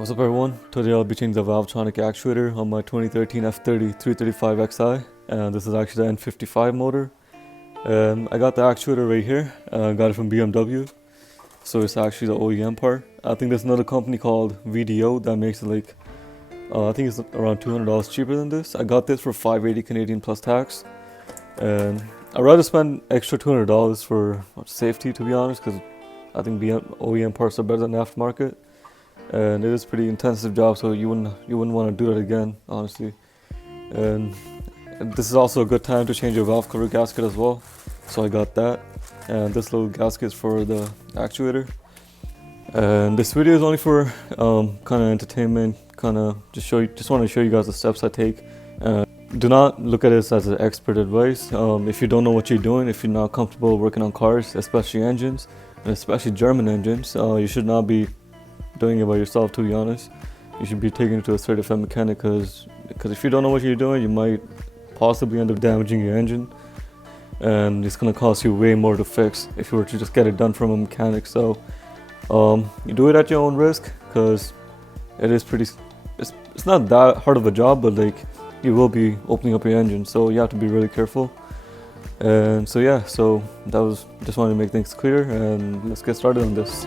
What's up everyone? Today I'll be changing the Valvetronic actuator on my 2013 F30 335xi, and this is actually the N55 motor. I got the actuator right here. Got it from BMW, so it's actually the OEM part. I think there's another company called VDO that makes it like I think it's around $200 cheaper than this. I got this for $580 Canadian plus tax, and I'd rather spend extra $200 for safety, to be honest, because I think OEM parts are better than aftermarket. And it is a pretty intensive job, so you wouldn't want to do that again, honestly. And this is also a good time to change your valve cover gasket as well, so I got that. And this little gasket is for the actuator. And this video is only for kind of entertainment, kind of just want to show you guys the steps I take. Do not look at this as an expert advice. If you don't know what you're doing, if you're not comfortable working on cars, especially engines, and especially German engines, you should not be doing it by yourself, to be honest. You should be taking it to a certified mechanic, because if you don't know what you're doing, you might possibly end up damaging your engine, and it's going to cost you way more to fix if you were to just get it done from a mechanic. So you do it at your own risk, because it's not that hard of a job, but like you will be opening up your engine, so you have to be really careful. And so yeah, so that was just wanted to make things clear, and let's get started on this.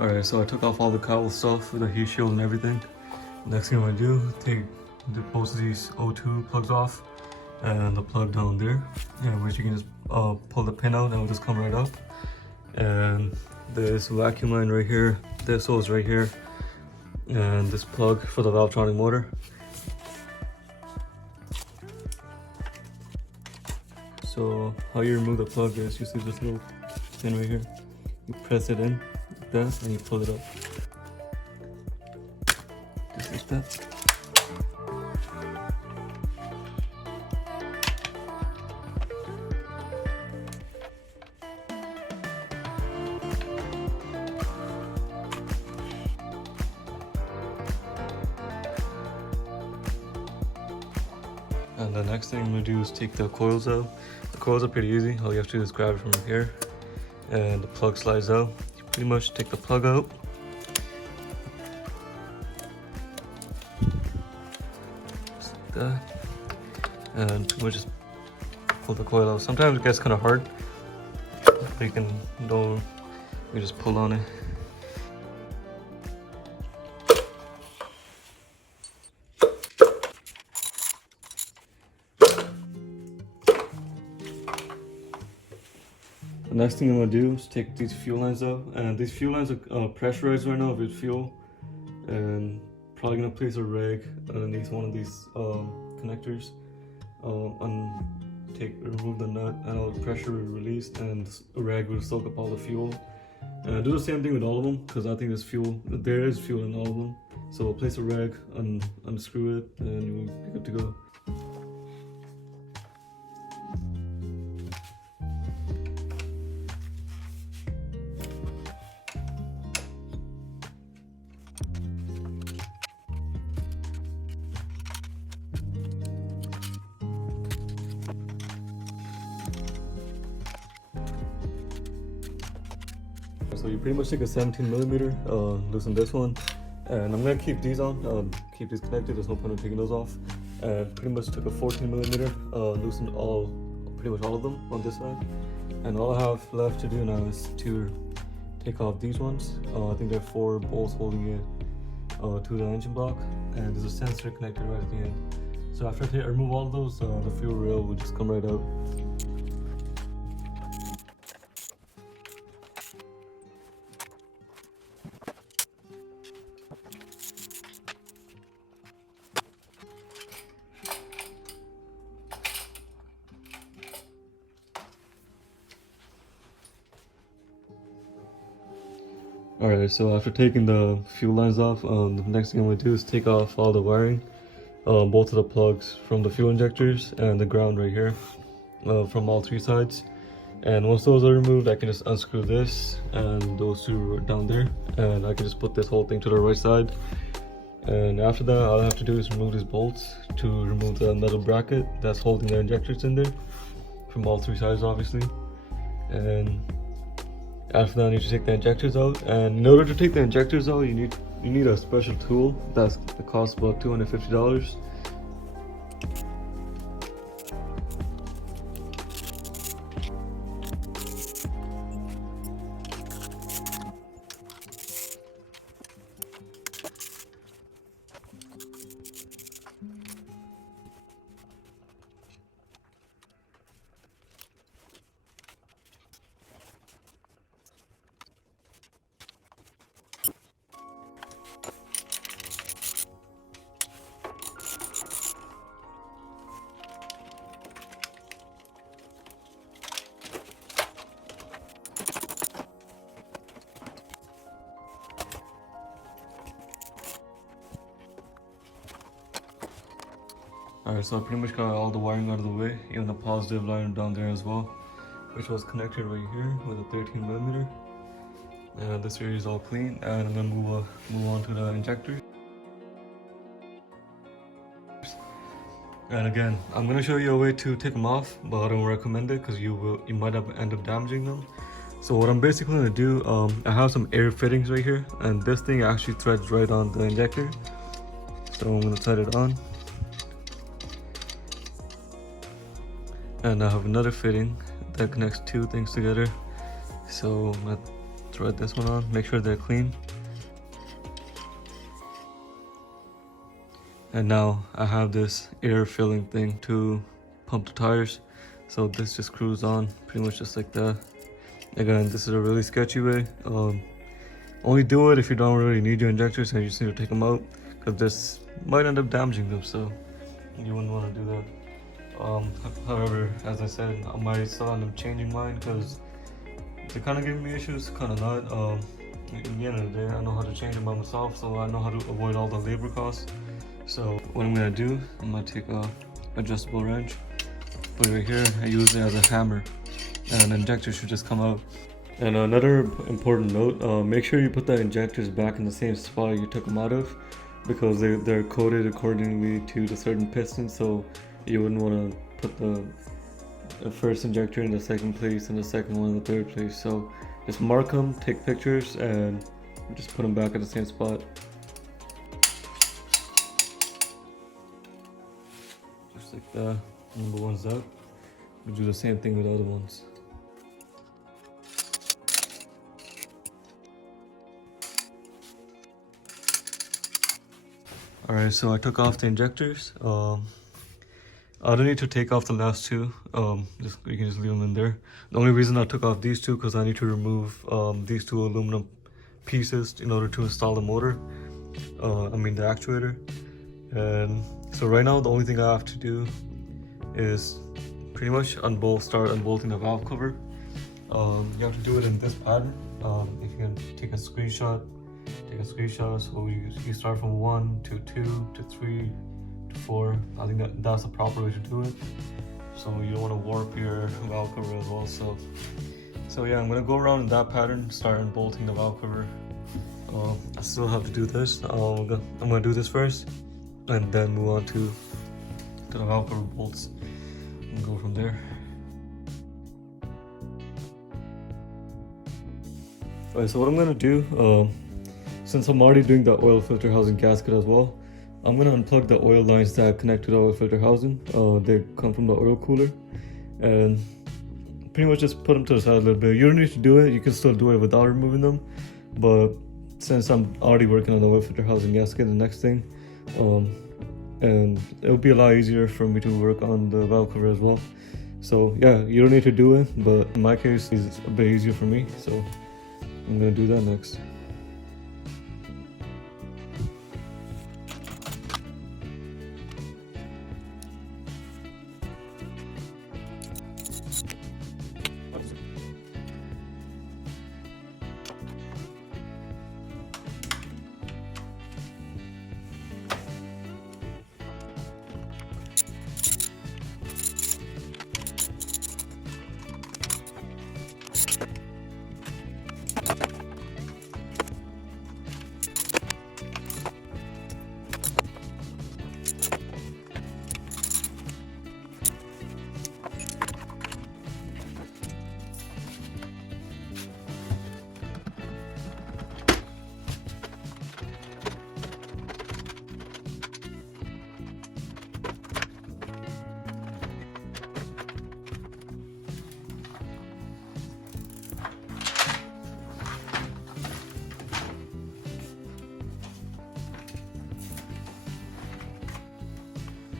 Alright, so I took off all the cowl stuff with the heat shield and everything. Next thing I'm gonna do, take both of these O2 plugs off and the plug down there, which you can just pull the pin out and it'll just come right up. And this vacuum line right here, this hose right here, and this plug for the Valvetronic motor. So how you remove the plug is, you see this little pin right here, you press it in like that and you pull it up just like that. And the next thing I'm going to do is take the coils out. The coils are pretty easy. All you have to do is grab it from here and the plug slides out. You pretty much take the plug out. Just like that. And pretty much just pull the coil out. Sometimes it gets kind of hard, but you just pull on it. The next thing I'm going to do is take these fuel lines out, and these fuel lines are pressurized right now with fuel, and probably going to place a rag underneath one of these connectors and remove the nut, and all the pressure will release and a rag will soak up all the fuel. And do the same thing with all of them, because I think there is fuel in all of them. So we'll place a rag and unscrew it and you will be good to go. So you pretty much take a 17mm, loosen this one, and I'm gonna keep these on, keep these connected. There's no point in taking those off. And pretty much took a 14mm, loosened pretty much all of them on this side. And all I have left to do now is to take off these ones. I think there are 4 bolts holding it to the engine block, and there's a sensor connected right at the end. So after I remove all of those, the fuel rail will just come right out. Alright, so after taking the fuel lines off, the next thing I'm going to do is take off all the wiring, both of the plugs from the fuel injectors and the ground right here, from all three sides. And once those are removed, I can just unscrew this and those two down there, and I can just put this whole thing to the right side. And after that, all I have to do is remove these bolts to remove the metal bracket that's holding the injectors in there from all three sides, obviously. And after that, I need to take the injectors out. And in order to take the injectors out, you need a special tool that costs about $250. Alright, so I pretty much got all the wiring out of the way, even the positive line down there as well, which was connected right here with a 13mm. And this area is all clean, and I'm gonna move on to the injector. And again, I'm gonna show you a way to take them off, but I don't recommend it because you might end up damaging them. So what I'm basically gonna do, I have some air fittings right here, and this thing actually threads right on the injector. So I'm gonna thread it on. And I have another fitting that connects two things together. So I'm gonna thread this one on, make sure they're clean. And now I have this air filling thing to pump the tires. So this just screws on pretty much just like that. Again, this is a really sketchy way. Only do it if you don't really need your injectors and you just need to take them out, because this might end up damaging them, so you wouldn't want to do that. However, as I said, I might still end up changing mine because they kind of give me issues, kind of not. At the end of the day, I know how to change them by myself, so I know how to avoid all the labor costs. So what I'm gonna do, I'm gonna take a adjustable wrench, put it right here. I use it as a hammer, and the injector should just come out. And another important note, make sure you put the injectors back in the same spot you took them out of, because they're coded accordingly to the certain piston, so you wouldn't want to put the first injector in the second place and the second one in the third place. So just mark them, take pictures, and just put them back at the same spot. Just like that. Number one's up. We'll do the same thing with the other ones. Alright, so I took off the injectors. I don't need to take off the last two. You can just leave them in there. The only reason I took off these two because I need to remove these two aluminum pieces in order to install the motor. The actuator. And so right now the only thing I have to do is pretty much start unbolting the valve cover. You have to do it in this pattern. If you can take a screenshot. So you start from 1 to 2 to 3 to 4. I think that's the proper way to do it. So you don't want to warp your valve cover as well. So yeah, I'm gonna go around in that pattern, start unbolting the valve cover. I still have to do this. I'm gonna do this first, and then move on to the valve cover bolts and go from there. Alright, so what I'm gonna do, since I'm already doing the oil filter housing gasket as well, I'm gonna unplug the oil lines that connect to the oil filter housing. They come from the oil cooler, and pretty much just put them to the side a little bit. You don't need to do it, you can still do it without removing them, but since I'm already working on the oil filter housing gasket, the next thing, and it'll be a lot easier for me to work on the valve cover as well. So yeah, you don't need to do it, but in my case it's a bit easier for me, so I'm gonna do that next.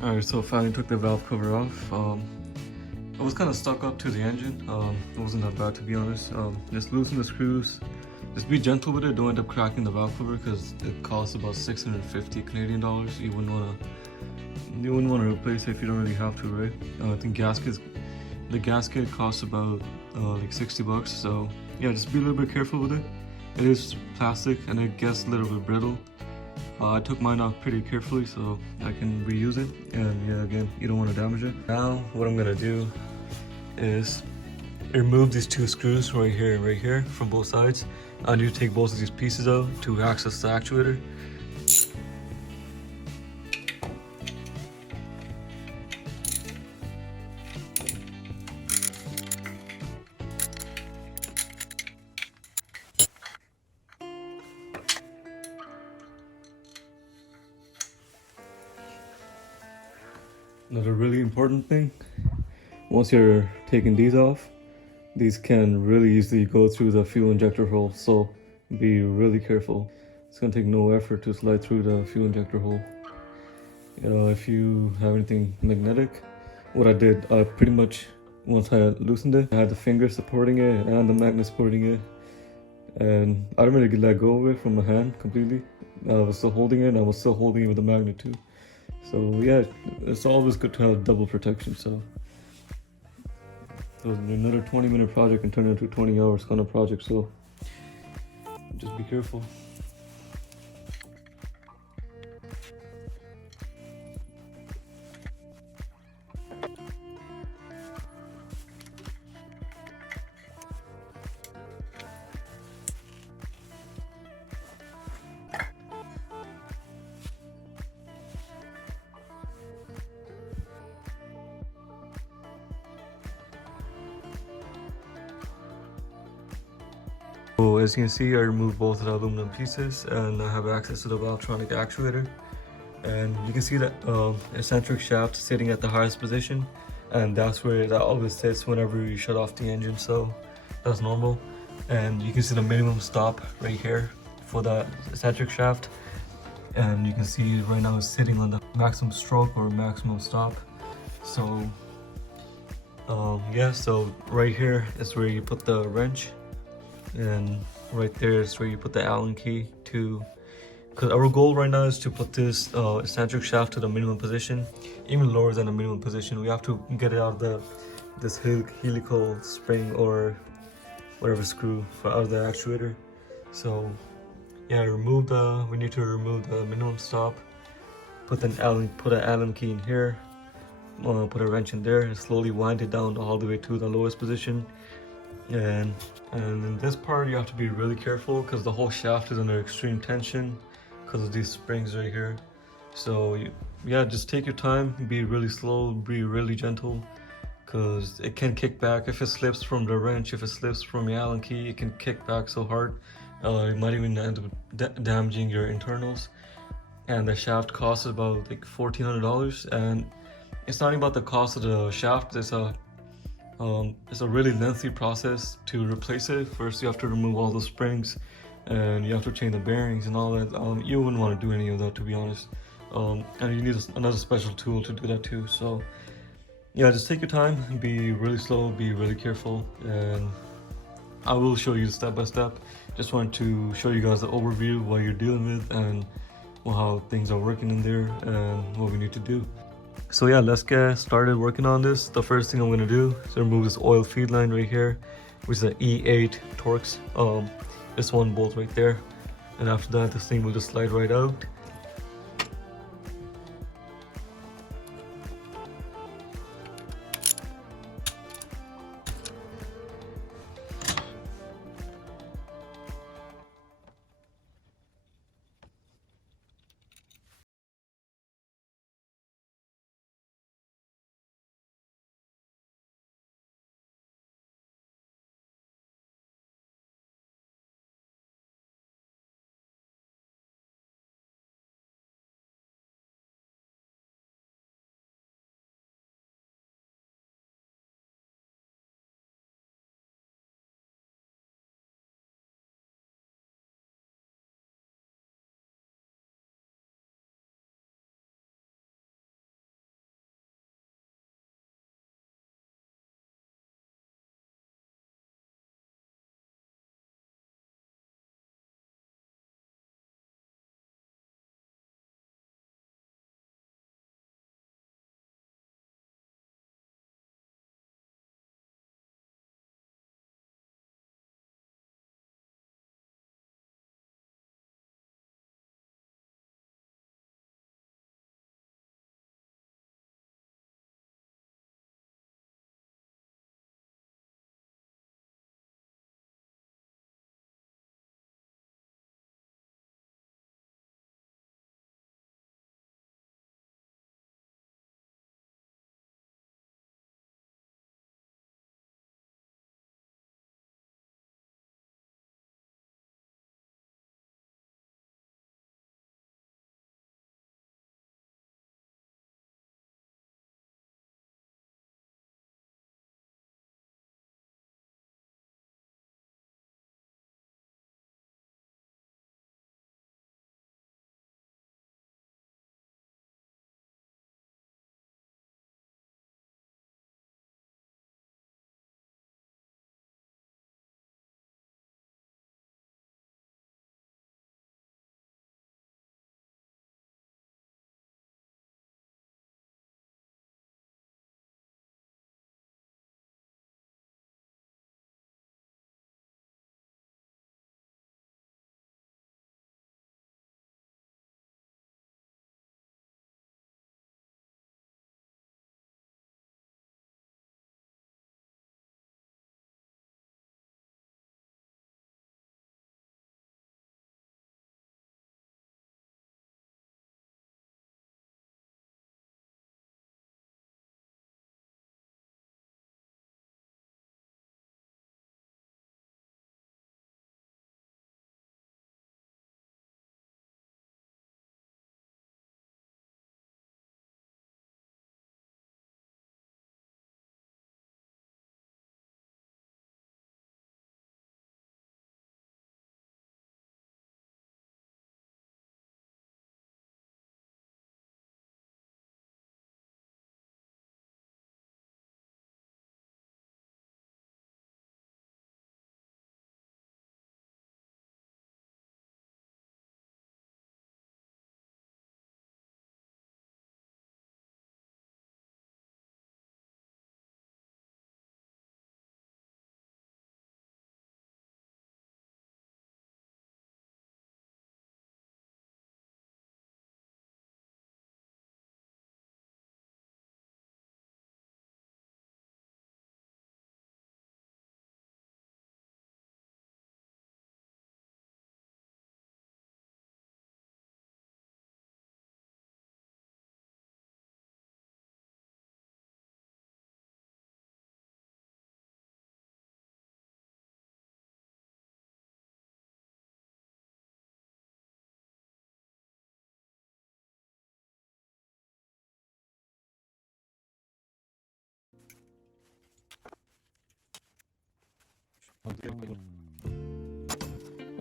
Alright, so finally took the valve cover off. It was kind of stuck up to the engine. It wasn't that bad, to be honest. Just loosen the screws. Just be gentle with it. Don't end up cracking the valve cover because it costs about 650 Canadian dollars. You wouldn't want to replace it if you don't really have to, right? I think the gasket costs about like 60 bucks. So yeah, just be a little bit careful with it. It is plastic and it gets a little bit brittle. I took mine off pretty carefully so I can reuse it, and yeah, again, you don't want to damage it. Now what I'm gonna do is remove these two screws right here and right here from both sides. I need to take both of these pieces out to access the actuator. Another really important thing, once you're taking these off, these can really easily go through the fuel injector hole, so be really careful. It's gonna take no effort to slide through the fuel injector hole. If you have anything magnetic, what I did, I pretty much, once I loosened it, I had the finger supporting it and the magnet supporting it, and I didn't really let go of it from my hand completely. I was still holding it, and I was still holding it with the magnet too. So yeah, it's always good to have double protection. So another 20-minute project can turn into a 20 hours kind of project, so just be careful. So as you can see, I removed both of the aluminum pieces and I have access to the Valvetronic actuator. And you can see that eccentric shaft sitting at the highest position, and that's where that always sits whenever you shut off the engine, so that's normal. And you can see the minimum stop right here for that eccentric shaft, and you can see right now it's sitting on the maximum stroke or maximum stop. So yeah, so right here is where you put the wrench, and right there is where you put the Allen key to, because our goal right now is to put this eccentric shaft to the minimum position, even lower than the minimum position. We have to get it out of this helical spring or whatever screw out of the actuator. So yeah, we need to remove the minimum stop, put an Allen key in here, put a wrench in there, and slowly wind it down all the way to the lowest position. And in this part you have to be really careful because the whole shaft is under extreme tension because of these springs right here. So yeah, just take your time, be really slow, be really gentle, because it can kick back if it slips from the wrench. If it slips from your Allen key, it can kick back so hard it might even end up damaging your internals. And the shaft costs about like $1,400, and it's not even about the cost of the shaft. It's a really lengthy process to replace it. First you have to remove all the springs, and you have to change the bearings and all that. You wouldn't want to do any of that, to be honest. And you need another special tool to do that too. So yeah, just take your time, be really slow, be really careful, and I will show you step by step. Just wanted to show you guys the overview of what you're dealing with and how things are working in there and what we need to do. So yeah, let's get started working on this. The first thing I'm gonna do is remove this oil feed line right here, which is an E8 Torx. This one bolt right there. And after that, this thing will just slide right out.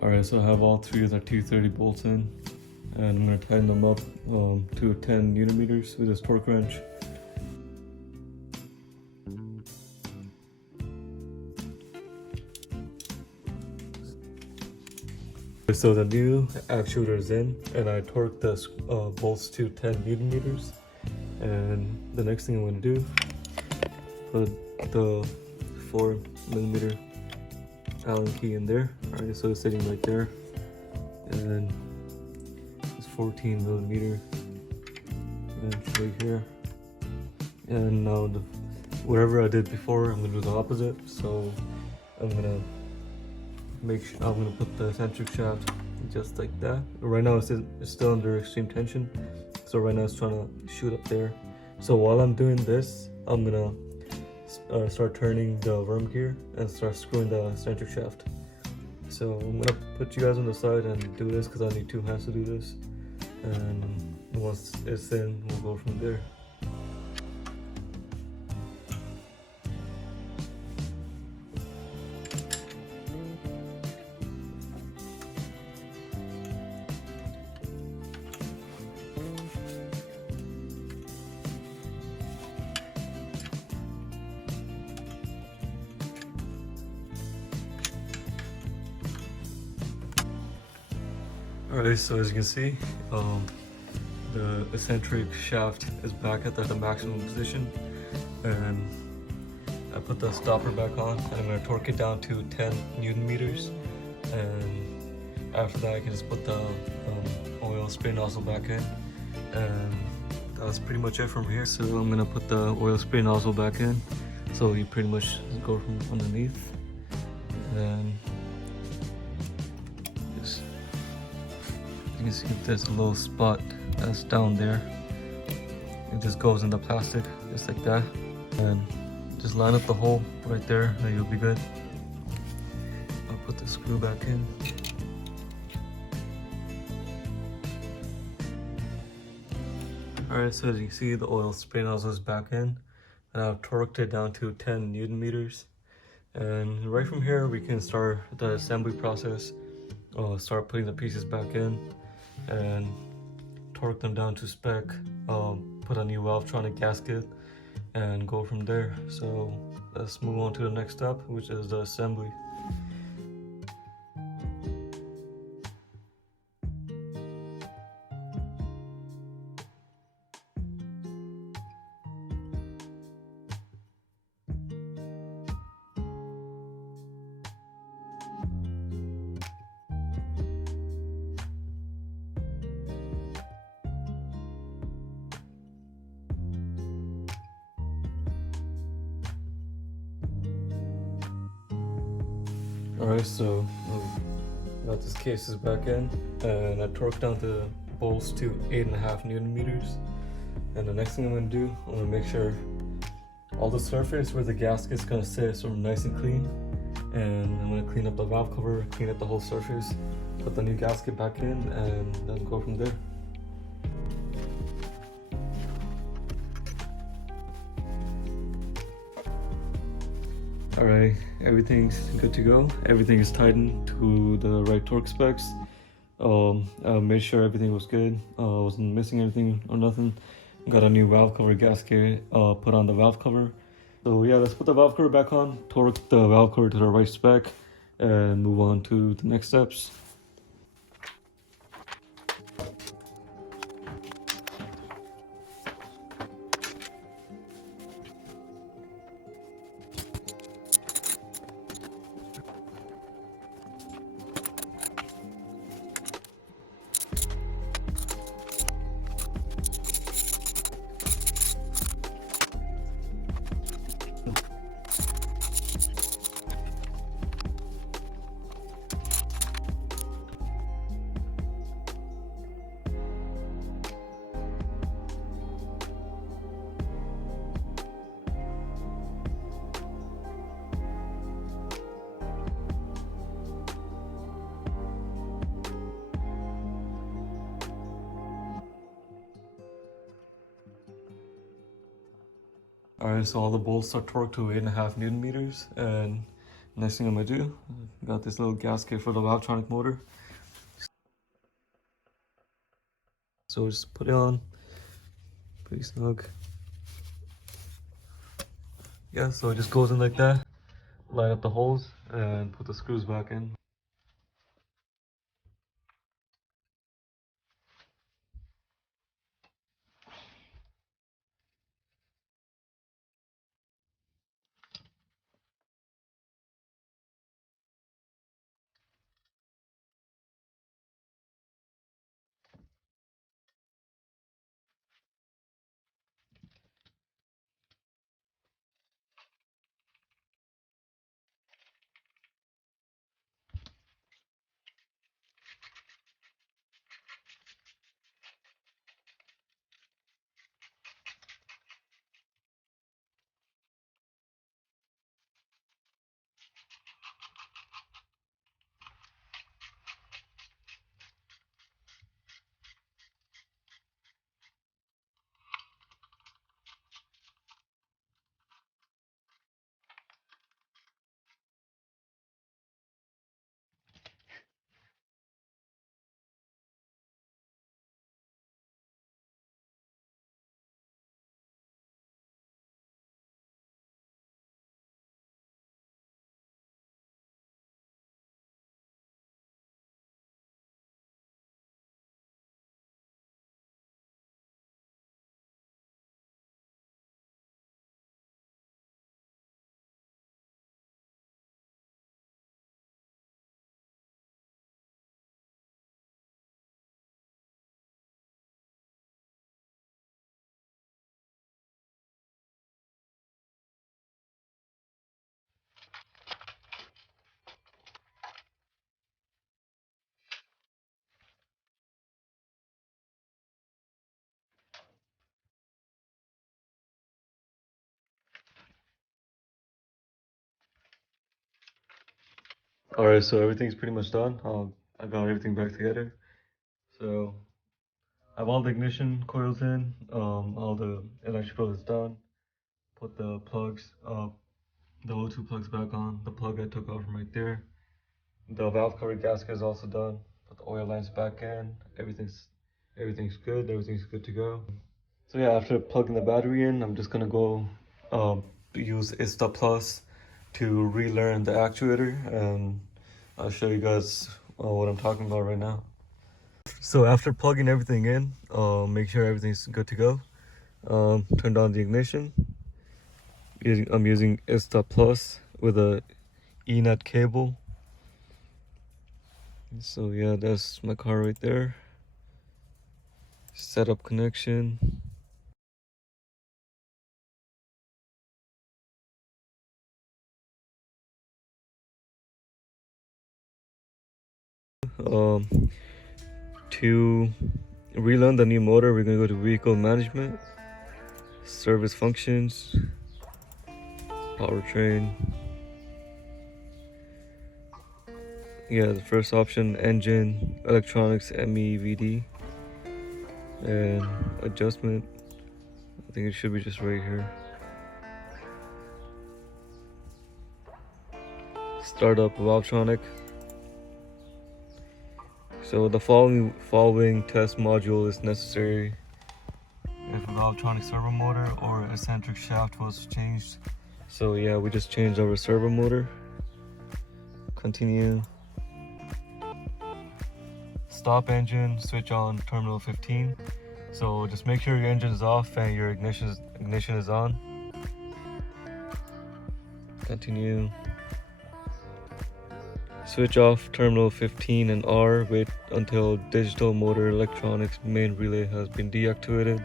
Alright, so I have all three of the T30 bolts in, and I'm going to tighten them up to 10 Newton meters with this torque wrench. So the new actuator is in, and I torqued the bolts to 10 Newton meters. And the next thing I'm going to do, put the 4mm Allen key in there. Alright, so it's sitting right there, and it's 14mm wrench right here. And now whatever I did before, I'm gonna do the opposite. So I'm gonna put the eccentric shaft just like that. Right now it's still under extreme tension, so right now it's trying to shoot up there. So while I'm doing this, I'm gonna start turning the worm gear and start screwing the eccentric shaft. So I'm gonna put you guys on the side and do this because I need 2 hands to do this. And once it's in, we'll go from there. Alright, so as you can see, the eccentric shaft is back at the maximum position, and I put the stopper back on, and I'm going to torque it down to 10 Newton meters, and after that I can just put the oil spray nozzle back in, and that's pretty much it from here. So I'm going to put the oil spray nozzle back in, so you pretty much go from underneath, and just, you can see if there's a little spot that's down there, it just goes in the plastic just like that, and just line up the hole right there and you'll be good. I'll put the screw back in. Alright, so as you can see, the oil spray nozzle is back in, and I've torqued it down to 10 Newton meters, and right from here we can start the assembly process. Start putting the pieces back in and torque them down to spec, put a new Valvetronic gasket, and go from there. So let's move on to the next step, which is the assembly. Alright, so got this cases back in, and I torqued down the bolts to 8.5 Newton meters. And the next thing I'm going to do, I'm going to make sure all the surface where the gasket's going to sit is sort of nice and clean. And I'm going to clean up the valve cover, clean up the whole surface, put the new gasket back in, and then go from there. Alright, everything's good to go. Everything is tightened to the right torque specs. I made sure everything was good. Wasn't missing anything or nothing. Got a new valve cover gasket put on the valve cover. So yeah, let's put the valve cover back on, torque the valve cover to the right spec, and move on to the next steps. Alright, so all the bolts are torqued to 8.5 Newton meters, and Next thing I'm gonna do, got this little gasket for the Valvetronic motor. So just put it on, pretty snug. Yeah, so it just goes in like that. Line up the holes and put the screws back in. Alright, so everything's pretty much done. I got everything back together. So I have all the ignition coils in, all the electrical is done. Put the plugs, the O2 plugs back on. The plug I took off from right there. The valve cover gasket is also done. Put the oil lines back in. Everything's good. Everything's good to go. So yeah, after plugging the battery in, I'm just gonna go use ISTA Plus to relearn the actuator, and I'll show you guys what I'm talking about right now. So after plugging everything in, make sure everything's good to go. Turned on the ignition. I'm using ISTA Plus with a ENET cable. So yeah, that's my car right there. Setup connection. To relearn the new motor, we're gonna go to vehicle management, service functions, powertrain. Yeah, the first option, engine, electronics, MEVD, and adjustment. I think it should be just right here. Startup Valvetronic. So the following test module is necessary if a Valvetronic servomotor or eccentric shaft was changed. So yeah, we just changed our servomotor. Continue. Stop engine, switch on terminal 15. So just make sure your engine is off and your ignition is on. Continue. Switch off terminal 15 and R. Wait until digital motor electronics main relay has been deactivated.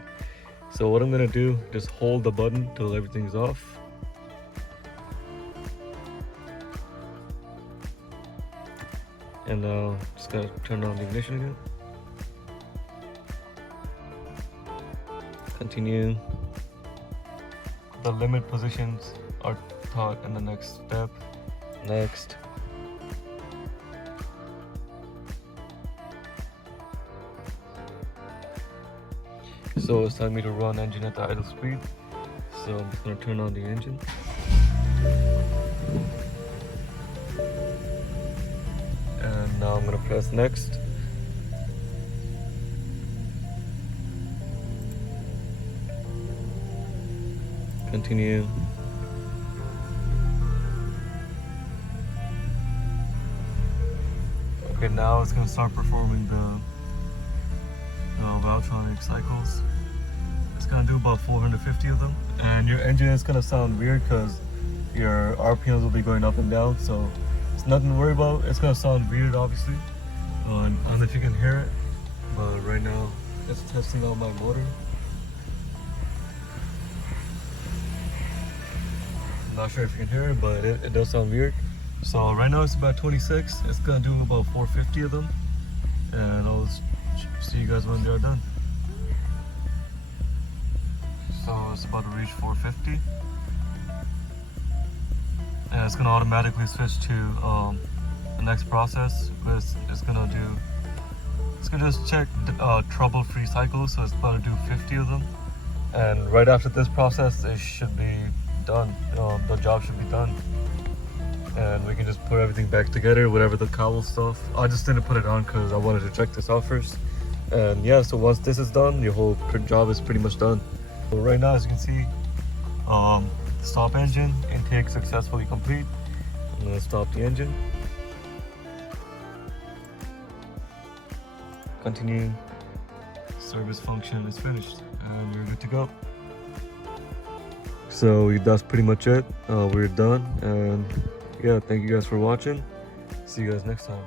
So what I'm gonna do, just hold the button till everything's off. And now just gotta turn on the ignition again. Continue. The limit positions are taught in the next step. Next. So it's telling me to run engine at the idle speed. So I'm just gonna turn on the engine. Press next. Continue. Okay, now it's going to start performing the Valvetronic cycles. It's going to do about 450 of them. And your engine is going to sound weird because your RPMs will be going up and down, so it's nothing to worry about. It's going to sound weird, obviously. I don't know if you can hear it, but right now it's testing out my motor. I'm not sure if you can hear it, but it does sound weird. So right now it's about 26. It's gonna do about 450 of them, and I'll see you guys when they're done. So it's about to reach 450, and it's gonna automatically switch to the next process. It's gonna just check trouble-free cycles. So it's about to do 50 of them, and right after this process, it should be done. The job should be done, and we can just put everything back together, whatever the cowl stuff. I just didn't put it on because I wanted to check this out first. And yeah, so once this is done, your whole job is pretty much done. So right now, as you can see, stop engine, intake successfully complete. I'm gonna stop the engine. Continue. Service function is finished, and you're good to go. So that's pretty much it. We're done, and yeah, thank you guys for watching. See you guys next time.